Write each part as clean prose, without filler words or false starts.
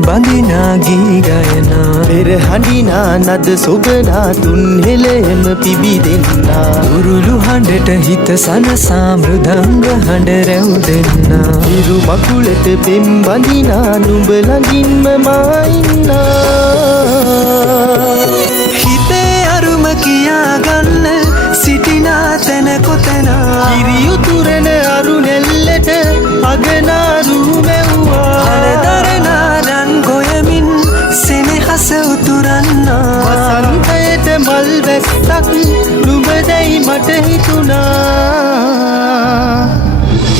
බඳිනා ගී ගයනා පෙර හඬිනා නද සොබනා තුන් හෙළෙම පිබිදෙන්නා උරුළු හඬට හිත සනසා මෘදංග හඬ රැව් දෙන්නා හිරු මකුලට පෙම් බඳිනා නුඹ ළඟින්ම මා ඉන්නා හිතේ අරුම කියාගන්න සිටිනා තැන කොතනා කිරියුතුරන අරු නෙල්ලට අගනාරු මැව්වා හලදරනා රන් ගොයමින් සෙනෙහස උතුරන්නා වසන්තයට මල් වැස්සක් නුඹදැයි මට හිතුණා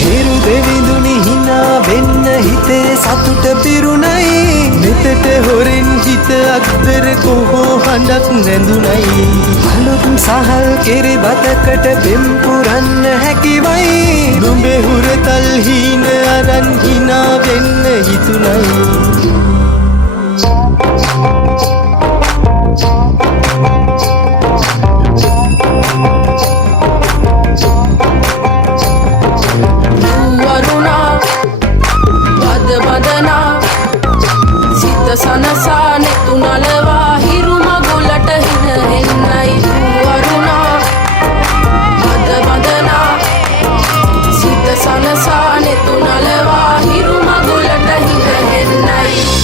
හිරු දෙවිඳුනි හිනා වෙන්න හිතේ සතුට පිරුණයි මෙතට හොරෙන් හිත අක්තර කොහෝ හඬක් නැඳුනයි අලුත් සහල් කෙරි බතකට පෙම් පුරන්න හැකිවයි නුඹේ හුරතල් හීන අරන් හිනා වෙන්න හිතුණයි සනසා නෙතු නලවා හිරු මගුලට හින එන්නයි වරුණා අද බඳනා සිත සනසා නෙතු නලවා හිරු මගුලට හින එන්නයි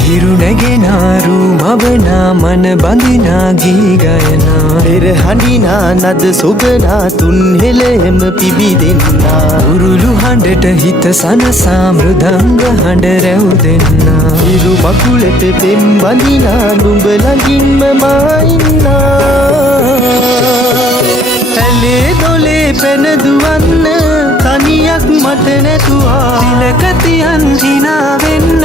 හිරු නැගෙනාරු මවනා මන බඳිනා ගී ගයනා පෙර හඬිනා නද සොබනා තුන් හෙළෙම පිබිදෙන්නා උරුළු හඬට හිත සනසා මෘදංග හඬ රැව් දෙන්නා හිරු මකුලට පෙම් බඳිනා නුඹ ළඟින්ම මා ඉන්නා ඇලේ දොලේ පැන දුවන්න තනියක් මට නැතුවා තිලකතියන් හිනා වෙන්න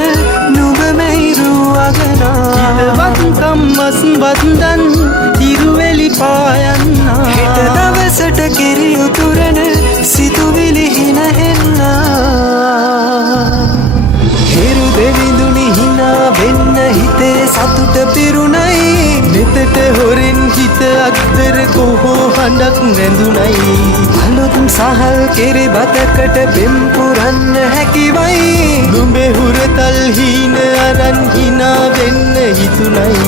නුඹ මෙහිරු අගනා හිතවත්කම් මස් බන්දන් හිරුවෙලි පායන්නා හිත දවසට කිරි උතුරන සිතුවිලි හින එන්නා හිරු දෙවිඳුනි හිනා වෙන්න හිතේ සතුට පිරුණයි මෙතට හොරෙන් හිත අක්තර කොහෝ හඬක් නැඳුනයි අලුත් සහල් කෙරි බතකට පෙම් පුරන්න හැකිවයි නුඹේ හුරතල් හීන අරන් හිනා වෙන්න හිතුණයි